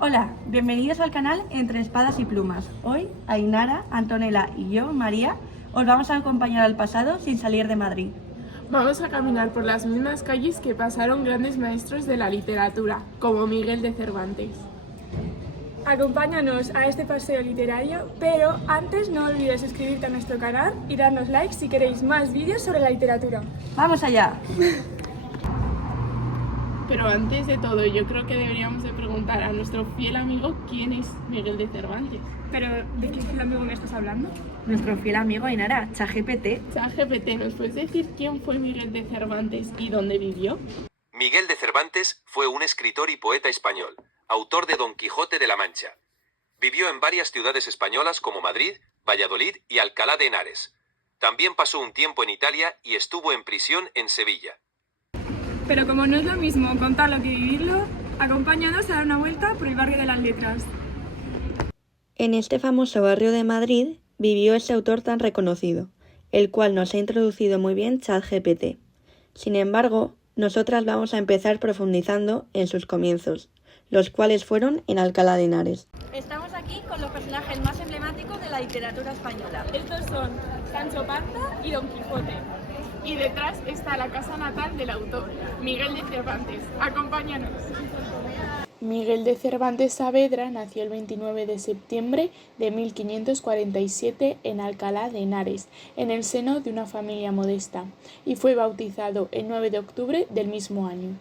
Hola, bienvenidos al canal Entre Espadas y Plumas. Hoy, Ainara, Antonella y yo, María, os vamos a acompañar al pasado sin salir de Madrid. Vamos a caminar por las mismas calles que pasaron grandes maestros de la literatura, como Miguel de Cervantes. Acompáñanos a este paseo literario, pero antes no olvides suscribirte a nuestro canal y darnos like si queréis más vídeos sobre la literatura. ¡Vamos allá! Pero antes de todo, yo creo que deberíamos de preguntar a nuestro fiel amigo quién es Miguel de Cervantes. Pero, ¿de qué fiel amigo me estás hablando? Nuestro fiel amigo Ainara, ChatGPT. ChatGPT, ¿nos puedes decir quién fue Miguel de Cervantes y dónde vivió? Miguel de Cervantes fue un escritor y poeta español, autor de Don Quijote de la Mancha. Vivió en varias ciudades españolas como Madrid, Valladolid y Alcalá de Henares. También pasó un tiempo en Italia y estuvo en prisión en Sevilla. Pero como no es lo mismo contarlo que vivirlo, acompáñanos a dar una vuelta por el barrio de las Letras. En este famoso barrio de Madrid vivió ese autor tan reconocido, el cual nos ha introducido muy bien ChatGPT. Sin embargo, nosotras vamos a empezar profundizando en sus comienzos, los cuales fueron en Alcalá de Henares. Estamos aquí con los personajes más emblemáticos de la literatura española. Estos son Sancho Panza y Don Quijote. Y detrás está la casa natal del autor, Miguel de Cervantes. Acompáñanos. Miguel de Cervantes Saavedra nació el 29 de septiembre de 1547 en Alcalá de Henares, en el seno de una familia modesta, y fue bautizado el 9 de octubre del mismo año.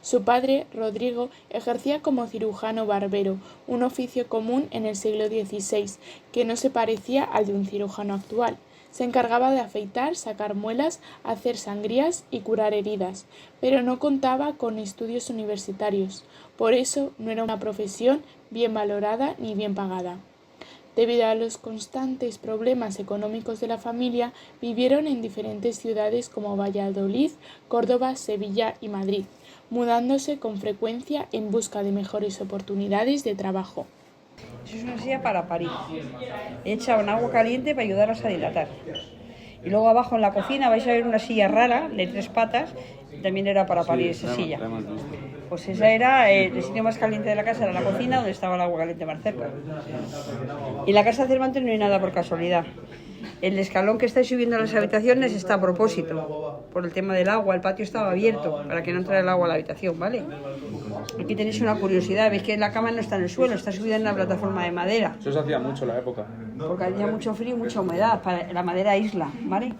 Su padre, Rodrigo, ejercía como cirujano barbero, un oficio común en el siglo XVI, que no se parecía al de un cirujano actual. Se encargaba de afeitar, sacar muelas, hacer sangrías y curar heridas, pero no contaba con estudios universitarios. Por eso no era una profesión bien valorada ni bien pagada. Debido a los constantes problemas económicos de la familia, vivieron en diferentes ciudades como Valladolid, Córdoba, Sevilla y Madrid, mudándose con frecuencia en busca de mejores oportunidades de trabajo. Eso es una silla para parir. Echaban agua caliente para ayudarlas a dilatar. Y luego abajo en la cocina vais a ver una silla rara de 3 patas, también era para parir esa silla. Pues esa era el sitio más caliente de la casa, era la cocina, donde estaba el agua caliente más cerca. Y en la casa de Cervantes no hay nada por casualidad. El escalón que estáis subiendo a las habitaciones está a propósito, por el tema del agua. El patio estaba abierto para que no entrara el agua a la habitación, ¿vale? Aquí tenéis una curiosidad, veis que la cama no está en el suelo, está subida en una plataforma de madera. Eso se hacía mucho en la época. Porque había mucho frío y mucha humedad, para la madera aísla, ¿vale?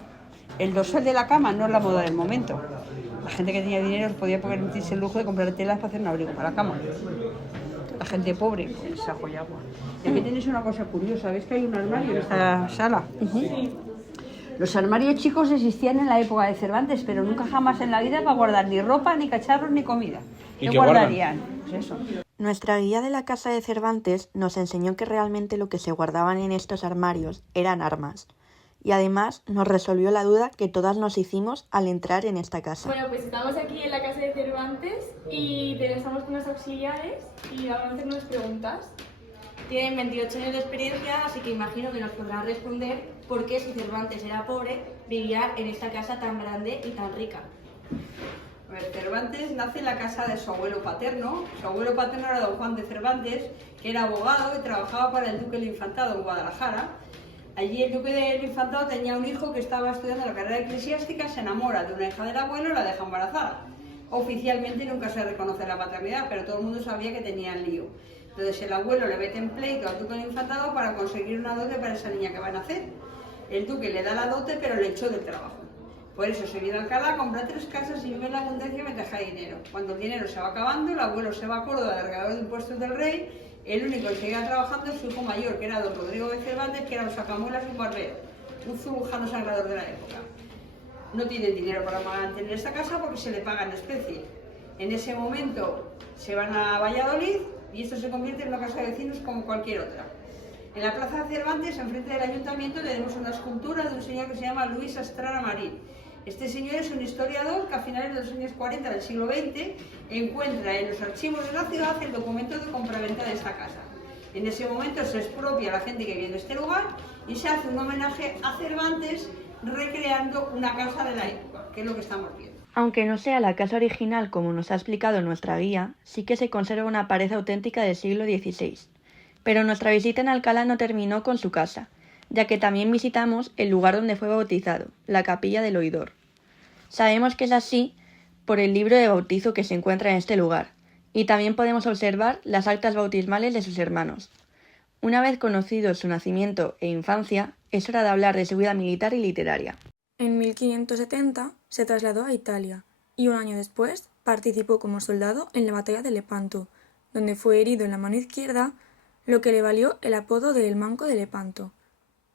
El dorsal de la cama no es la moda del momento. La gente que tenía dinero podía permitirse el lujo de comprar telas para hacer un abrigo para la cama. La gente pobre, pues saco y agua. Y aquí tenéis una cosa curiosa, ¿veis que hay un armario en esta sala? Los armarios chicos existían en la época de Cervantes, pero nunca jamás en la vida para guardar ni ropa, ni cacharros, ni comida. ¿Y ¿Qué qué guardan? guardarían? Pues eso. Nuestra guía de la casa de Cervantes nos enseñó que realmente lo que se guardaban en estos armarios eran armas. Y además nos resolvió la duda que todas nos hicimos al entrar en esta casa. Bueno, pues estamos aquí en la casa de Cervantes y estamos con los auxiliares y vamos a hacernos preguntas. Tienen 28 años de experiencia, así que imagino que nos podrán responder por qué, si Cervantes era pobre, vivía en esta casa tan grande y tan rica. A ver, Cervantes nace en la casa de su abuelo paterno. Su abuelo paterno era don Juan de Cervantes, que era abogado y trabajaba para el duque del Infantado en Guadalajara. Allí el duque del Infantado tenía un hijo que estaba estudiando la carrera eclesiástica, se enamora de una hija del abuelo y la deja embarazada. Oficialmente nunca se reconoce la paternidad, pero todo el mundo sabía que tenían lío. Entonces el abuelo le mete en pleito al duque del Infantado para conseguir una dote para esa niña que van a nacer. El duque le da la dote, pero le echó del trabajo. Por eso se viene a Alcalá, compra 3 casas y vive en la abundancia mientras deja dinero. Cuando el dinero se va acabando, el abuelo se va a Córdoba, largador de impuestos del rey. El único que seguía trabajando es su hijo mayor, que era don Rodrigo de Cervantes, que era un sacamuelas y un barbero, un cirujano sangrador de la época. No tienen dinero para mantener esta casa porque se le paga en especie. En ese momento se van a Valladolid y esto se convierte en una casa de vecinos como cualquier otra. En la plaza de Cervantes, enfrente del ayuntamiento, tenemos una escultura de un señor que se llama Luis Astrana Marín. Este señor es un historiador que a finales de los años 40 del siglo XX encuentra en los archivos de la ciudad el documento de compraventa de esta casa. En ese momento se expropia a la gente que vive en este lugar y se hace un homenaje a Cervantes recreando una casa de la época, que es lo que estamos viendo. Aunque no sea la casa original como nos ha explicado nuestra guía, sí que se conserva una pared auténtica del siglo XVI. Pero nuestra visita en Alcalá no terminó con su casa, ya que también visitamos el lugar donde fue bautizado, la capilla del Oidor. Sabemos que es así por el libro de bautizo que se encuentra en este lugar, y también podemos observar las actas bautismales de sus hermanos. Una vez conocido su nacimiento e infancia, es hora de hablar de su vida militar y literaria. En 1570 se trasladó a Italia y un año después participó como soldado en la batalla de Lepanto, donde fue herido en la mano izquierda, lo que le valió el apodo de El Manco de Lepanto.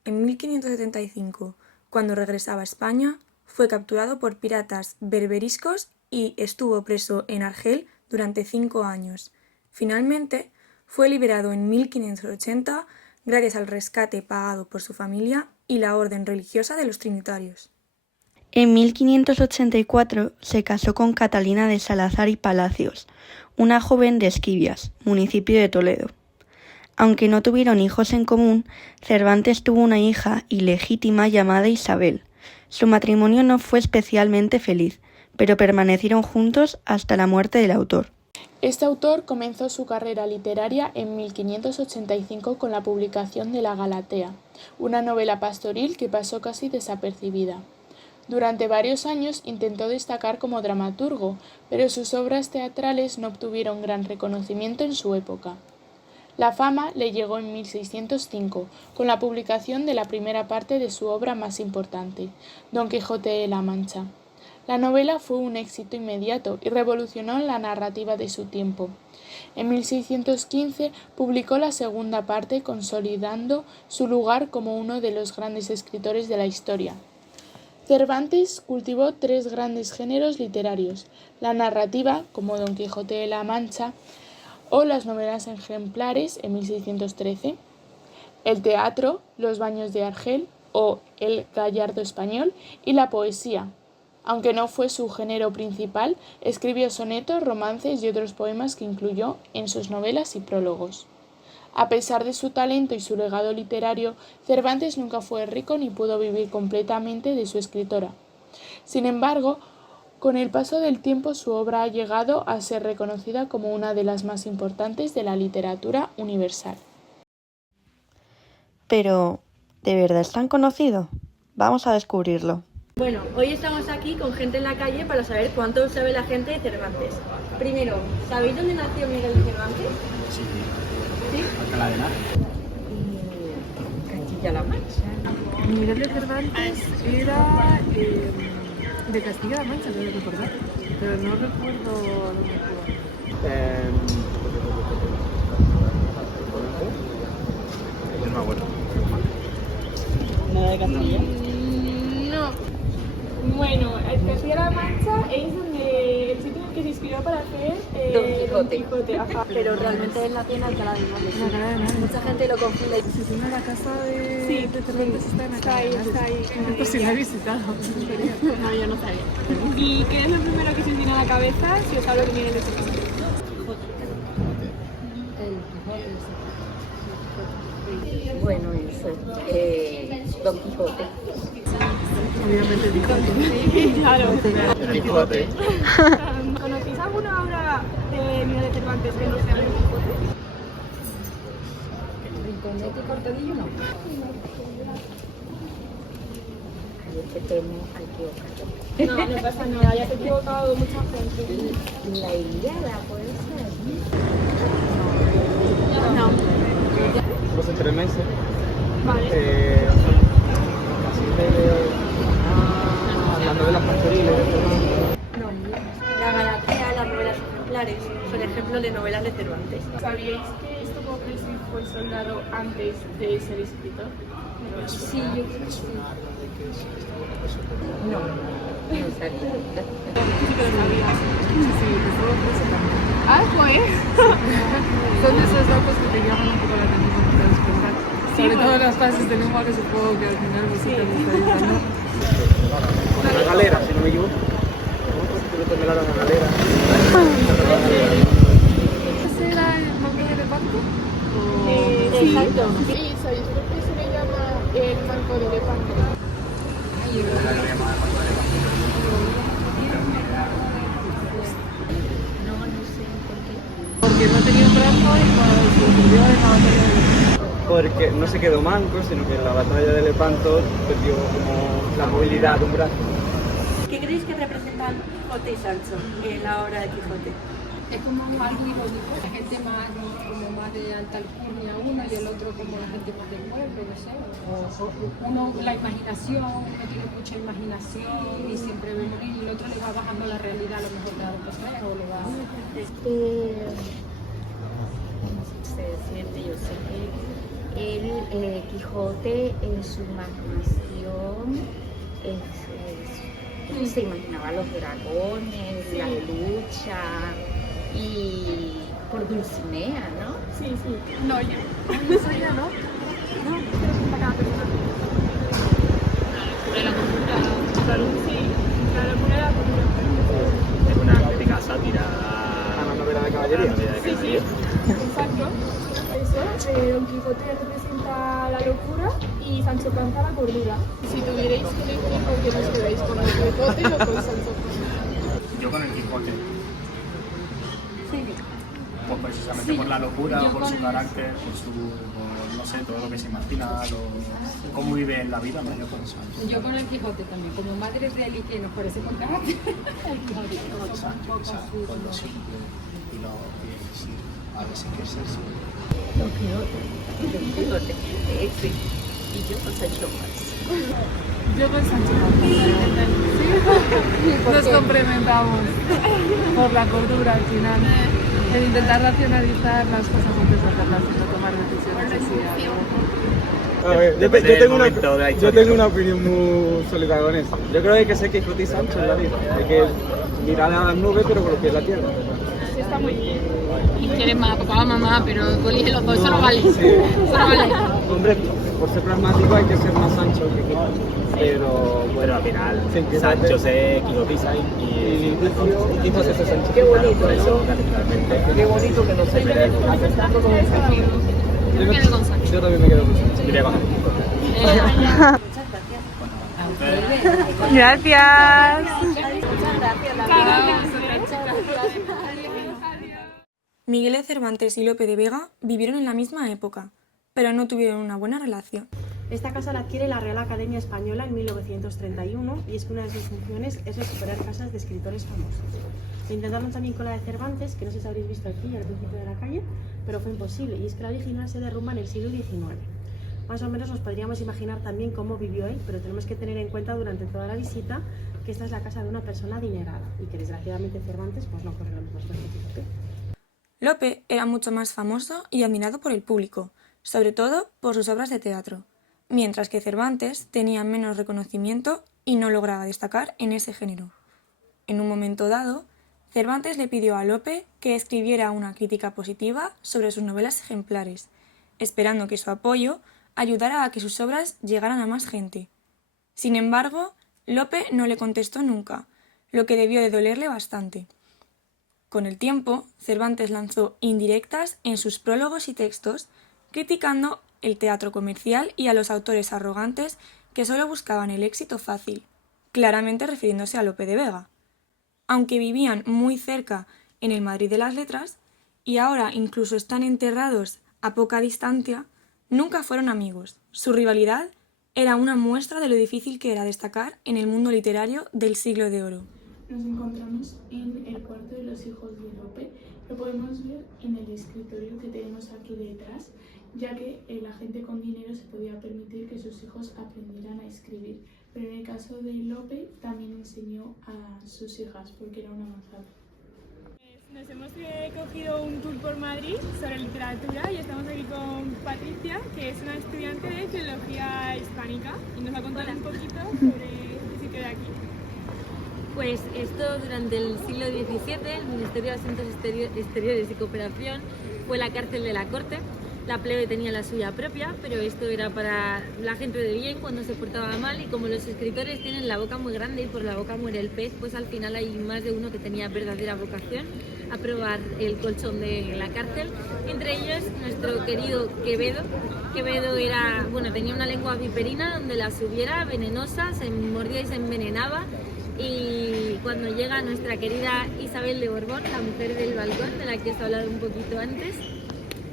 En 1575, cuando regresaba a España, fue capturado por piratas berberiscos y estuvo preso en Argel durante 5 años. Finalmente, fue liberado en 1580 gracias al rescate pagado por su familia y la orden religiosa de los trinitarios. En 1584 se casó con Catalina de Salazar y Palacios, una joven de Esquivias, municipio de Toledo. Aunque no tuvieron hijos en común, Cervantes tuvo una hija ilegítima llamada Isabel. Su matrimonio no fue especialmente feliz, pero permanecieron juntos hasta la muerte del autor. Este autor comenzó su carrera literaria en 1585 con la publicación de La Galatea, una novela pastoril que pasó casi desapercibida. Durante varios años intentó destacar como dramaturgo, pero sus obras teatrales no obtuvieron gran reconocimiento en su época. La fama le llegó en 1605, con la publicación de la primera parte de su obra más importante, Don Quijote de la Mancha. La novela fue un éxito inmediato y revolucionó la narrativa de su tiempo. En 1615 publicó la segunda parte, consolidando su lugar como uno de los grandes escritores de la historia. Cervantes cultivó 3 grandes géneros literarios: la narrativa, como Don Quijote de la Mancha, o las novelas ejemplares en 1613, el teatro, Los baños de Argel o El gallardo español, y la poesía. Aunque no fue su género principal, escribió sonetos, romances y otros poemas que incluyó en sus novelas y prólogos. A pesar de su talento y su legado literario, Cervantes nunca fue rico ni pudo vivir completamente de su escritura. Sin embargo, con el paso del tiempo su obra ha llegado a ser reconocida como una de las más importantes de la literatura universal. Pero, ¿de verdad es tan conocido? Vamos a descubrirlo. Bueno, hoy estamos aquí con gente en la calle para saber cuánto sabe la gente de Cervantes. Primero, ¿sabéis dónde nació Miguel de Cervantes? Sí. ¿Sí? Alcalá de Henares. Castilla-La Mancha. Miguel de Cervantes era de Castilla-La Mancha, creo recordar, pero no recuerdo dónde fue. No me acuerdo. ¿Nada de Castilla? No. Bueno, Castilla-La Mancha es donde el sitio en el que se inspiró para hacer Don Quijote. Ajá. Pero realmente él nació en Alcalá de Henares. Mucha gente lo confunde. Se supone la casa de Sí, Cervantes está en está ahí, está ahí. Pues sí la he visitado. No, yo no sabía. ¿Y qué es lo primero que se os viene a la cabeza si os hablo de Miguel de Cervantes? Bueno, eso. Don Quijote. Obviamente Quijote. Claro. El Quijote. ¿Conocéis alguna obra de Miguel de Cervantes que no sea Don Quijote? Rinconete y Cortadillo no. No, no pasa nada, ya te he equivocado mucha gente. La Ilíada, puede ser. No. Los entremeses. Vale. Así las novelas pastoriles. No. La Galatea, las novelas ejemplares, son ejemplos libros de novelas de Cervantes. ¿Sabíais que Sófocles fue soldado antes de ser escritor? Sí, yo creo que sí. No, no sabía. Sí que lo sabías. Sí, estuvo preso también. Ah, pues. Son de esos datos que te llaman un poco la atención cuando te das cuenta. Sobre bueno. todo en las clases de lengua, que supongo que al final vosotros lo estáis dando. La galera, si no me equivoco. Creo que me la dan a la galera. ¿Ese era el manco de Lepanto? Sí. Exacto. ¿Y sabéis por qué se le llama el manco de Lepanto? Porque no tenía un brazo y cuando se murió en la batalla de Porque no se quedó manco, sino que en la batalla de Lepanto perdió como la movilidad de un brazo. ¿Qué creéis que representan Quijote y Sancho en la obra de Quijote? Es como algo irónico, la gente más, como más de alta alcurnia uno y el otro como la gente más del pueblo, no sé. O uno la imaginación, uno tiene mucha imaginación y siempre ve morir y el otro le va bajando la realidad a lo mejor de algo que sea o le va... ¿Cómo se siente? Yo sé que el Quijote en su imaginación se imaginaba los dragones, la lucha y por Dulcinea, ¿no? Sí, sí. No, yo. Eso ya, ¿no? Claro, sí. La locura de la cultura. Es una auténtica sátira a la novela de caballería. Sí, sí. Exacto. Eso, Don Quijote representa la locura y Sancho Panza la cordura. Si tuvierais que elegir, ¿con quién os quedáis? ¿Con Don Quijote o con Sancho Panza? Yo con el Quijote. Sí. Pues precisamente por la locura, por su carácter, por no sé, todo lo que se imagina, cómo vive en la vida, ¿no? Yo con eso. Yo con el Quijote también, como madre real y que nos parece con carácter, el Quijote. Exacto, con lo simple y lo sí, a veces que es eso. Don Quijote, sí. Y yo con Sancho Panza. Yo con Sancho Panza. Nos complementamos por la cordura al final. El intentar racionalizar las cosas antes de hacerlas y no tomar decisiones así. A ver, yo tengo una opinión muy sólida con eso. Yo creo que hay que ser Quijote y Sancho en la vida. Hay que mirar a las nubes pero con los pies en la tierra. Sí, está muy bien. Y quieres más papá, mamá, pero tú eliges los dos, eso no vale. Eso no vale. Hombre, por ser pragmático hay que ser más Sancho que Quijote. Pero al final Sancho se Quijotiza y Quijote se Sancho. Qué bonito eso. Qué bonito que no se me aceptando con un sentido. Yo también me quedo con Sancho. Diría con Gracias. Miguel de Cervantes y Lope de Vega vivieron en la misma época, pero no tuvieron una buena relación. Esta casa la adquiere la Real Academia Española en 1931 y es que una de sus funciones es recuperar casas de escritores famosos. Lo intentaron también con la de Cervantes, que no sé si habréis visto aquí al principio de la calle, pero fue imposible y es que la original se derrumba en el siglo XIX. Más o menos nos podríamos imaginar también cómo vivió él, pero tenemos que tener en cuenta durante toda la visita que esta es la casa de una persona adinerada y que desgraciadamente Cervantes pues no corre los mismos suerte que Quijote. Lope era mucho más famoso y admirado por el público, sobre todo por sus obras de teatro, mientras que Cervantes tenía menos reconocimiento y no lograba destacar en ese género. En un momento dado, Cervantes le pidió a Lope que escribiera una crítica positiva sobre sus novelas ejemplares, esperando que su apoyo ayudara a que sus obras llegaran a más gente. Sin embargo, Lope no le contestó nunca, lo que debió de dolerle bastante. Con el tiempo, Cervantes lanzó indirectas en sus prólogos y textos, criticando el teatro comercial y a los autores arrogantes que solo buscaban el éxito fácil, claramente refiriéndose a Lope de Vega. Aunque vivían muy cerca en el Madrid de las Letras, y ahora incluso están enterrados a poca distancia, nunca fueron amigos. Su rivalidad era una muestra de lo difícil que era destacar en el mundo literario del Siglo de Oro. Nos encontramos en el cuarto de los hijos de Lope. Lo podemos ver en el escritorio que tenemos aquí detrás, ya que la gente con dinero se podía permitir que sus hijos aprendieran a escribir. Pero en el caso de Lope también enseñó a sus hijas porque era una avanzada. Nos hemos cogido un tour por Madrid sobre literatura y estamos aquí con Patricia, que es una estudiante de Filología Hispánica, y nos va a contar un poquito sobre este sitio de aquí. Pues esto durante el siglo XVII, el Ministerio de Asuntos Exteriores y Cooperación fue la cárcel de la corte. La plebe tenía la suya propia, pero esto era para la gente de bien cuando se portaba mal, y como los escritores tienen la boca muy grande y por la boca muere el pez, pues al final hay más de uno que tenía verdadera vocación a probar el colchón de la cárcel. Entre ellos nuestro querido Quevedo. Quevedo era, bueno, tenía una lengua viperina donde la subiera, venenosa, se mordía y se envenenaba. Y cuando llega nuestra querida Isabel de Borbón, la mujer del balcón, de la que os he hablado un poquito antes,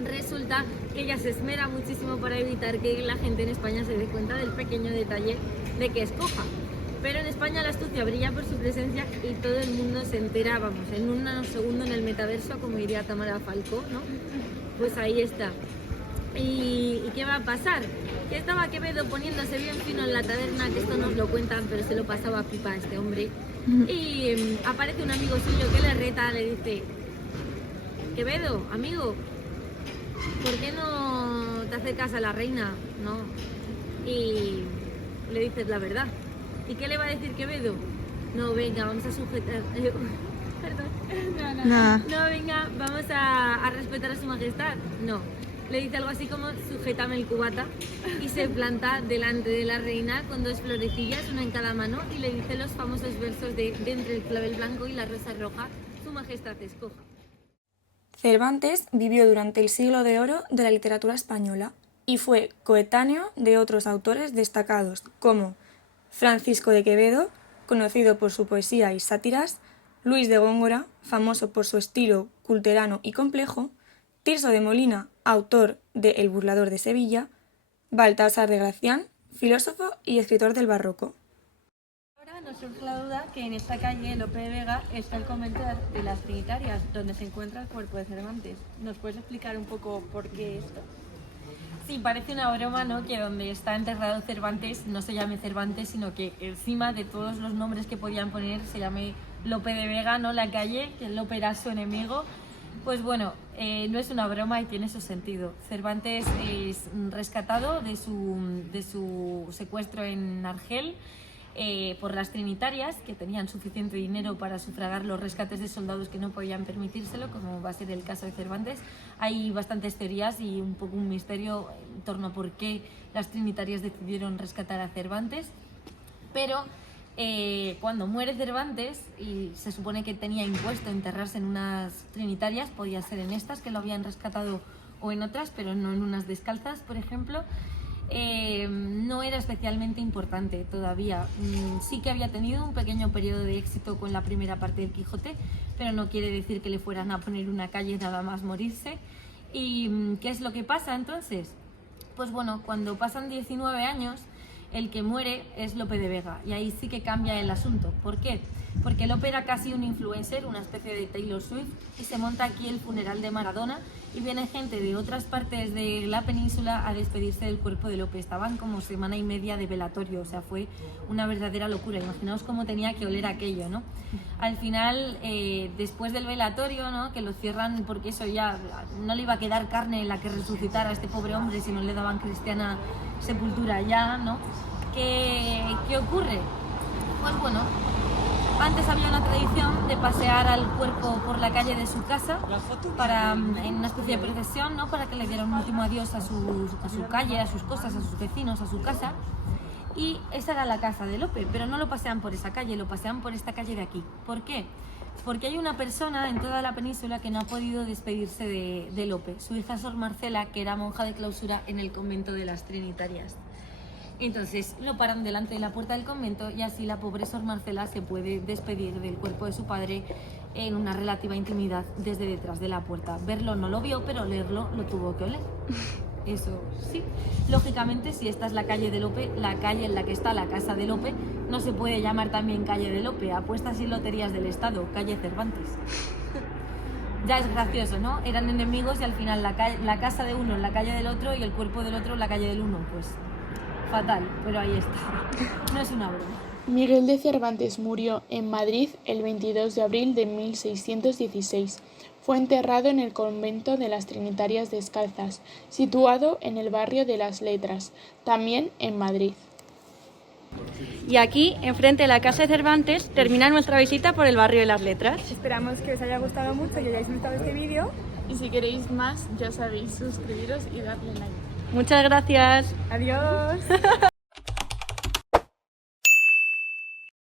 resulta que ella se esmera muchísimo para evitar que la gente en España se dé cuenta del pequeño detalle de que es coja. Pero en España la astucia brilla por su presencia y todo el mundo se entera, vamos, en un nanosegundo en el metaverso, como diría Tamara Falcó, ¿no? Pues ahí está. ¿Y qué va a pasar? Que estaba Quevedo poniéndose bien fino en la taberna, que esto nos lo cuentan, pero se lo pasaba a pipa a este hombre. Y aparece un amigo suyo que le reta, le dice: Quevedo, amigo, ¿por qué no te acercas a la reina? ¿No? Y le dices la verdad. ¿Y qué le va a decir Quevedo? No, venga, vamos a sujetar... Perdón. No, venga, vamos a respetar a su majestad. No. Le dice algo así como: sujétame el cubata, y se planta delante de la reina con dos florecillas, una en cada mano, y le dice los famosos versos de entre el clavel blanco y la rosa roja, su majestad escoja. Cervantes vivió durante el siglo de oro de la literatura española y fue coetáneo de otros autores destacados como Francisco de Quevedo, conocido por su poesía y sátiras, Luis de Góngora, famoso por su estilo culterano y complejo, Tirso de Molina, autor de El burlador de Sevilla, Baltasar de Gracián, filósofo y escritor del barroco. Ahora nos surge la duda que en esta calle, Lope de Vega, está el convento de las Trinitarias, donde se encuentra el cuerpo de Cervantes. ¿Nos puedes explicar un poco por qué esto? Sí, parece una broma, ¿no?, que donde está enterrado Cervantes no se llame Cervantes, sino que encima de todos los nombres que podían poner se llame Lope de Vega, ¿no?, la calle, que Lope era su enemigo. Pues bueno, no es una broma y tiene su sentido. Cervantes es rescatado de su secuestro en Argel por las Trinitarias, que tenían suficiente dinero para sufragar los rescates de soldados que no podían permitírselo, como va a ser el caso de Cervantes. Hay bastantes teorías y un poco un misterio en torno a por qué las Trinitarias decidieron rescatar a Cervantes, pero cuando muere Cervantes, y se supone que tenía impuesto enterrarse en unas Trinitarias, podía ser en estas que lo habían rescatado o en otras, pero no en unas descalzas, por ejemplo, no era especialmente importante todavía. Sí que había tenido un pequeño periodo de éxito con la primera parte del Quijote, pero no quiere decir que le fueran a poner una calle nada más morirse. ¿Y qué es lo que pasa entonces? Pues bueno, cuando pasan 19 años, el que muere es Lope de Vega, y ahí sí que cambia el asunto. ¿Por qué? Porque Lope era casi un influencer, una especie de Taylor Swift, y se monta aquí el funeral de Maradona, y viene gente de otras partes de la península a despedirse del cuerpo de Lope. Estaban como semana y media de velatorio, o sea, fue una verdadera locura. Imaginaos cómo tenía que oler aquello, ¿no? Al final, después del velatorio, ¿no?, que lo cierran porque eso ya no le iba a quedar carne en la que resucitar a este pobre hombre si no le daban cristiana sepultura ya, ¿no? ¿Qué ocurre? Pues bueno, antes había una tradición de pasear al cuerpo por la calle de su casa en una especie de procesión, ¿no?, para que le diera un último adiós a su calle, a sus cosas, a sus vecinos, a su casa. Y esa era la casa de Lope, pero no lo pasean por esa calle, lo pasean por esta calle de aquí. ¿Por qué? Porque hay una persona en toda la península que no ha podido despedirse de Lope, su hija Sor Marcela, que era monja de clausura en el convento de las Trinitarias. Entonces lo paran delante de la puerta del convento, y así la pobre Sor Marcela se puede despedir del cuerpo de su padre en una relativa intimidad desde detrás de la puerta. Verlo no lo vio, pero leerlo lo tuvo que oler. Eso sí. Lógicamente, si esta es la calle de Lope, la calle en la que está la casa de Lope, no se puede llamar también calle de Lope. Apuestas y loterías del Estado, calle Cervantes. Ya es gracioso, ¿no? Eran enemigos y al final la casa de uno en la calle del otro y el cuerpo del otro en la calle del uno. Pues fatal, pero ahí está. No es una broma. Miguel de Cervantes murió en Madrid el 22 de abril de 1616. Fue enterrado en el convento de las Trinitarias Descalzas, situado en el barrio de Las Letras, también en Madrid. Y aquí, enfrente de la Casa de Cervantes, termina nuestra visita por el barrio de Las Letras. Esperamos que os haya gustado mucho y hayáis gustado este vídeo. Y si queréis más, ya sabéis, suscribiros y darle like. Muchas gracias. Adiós.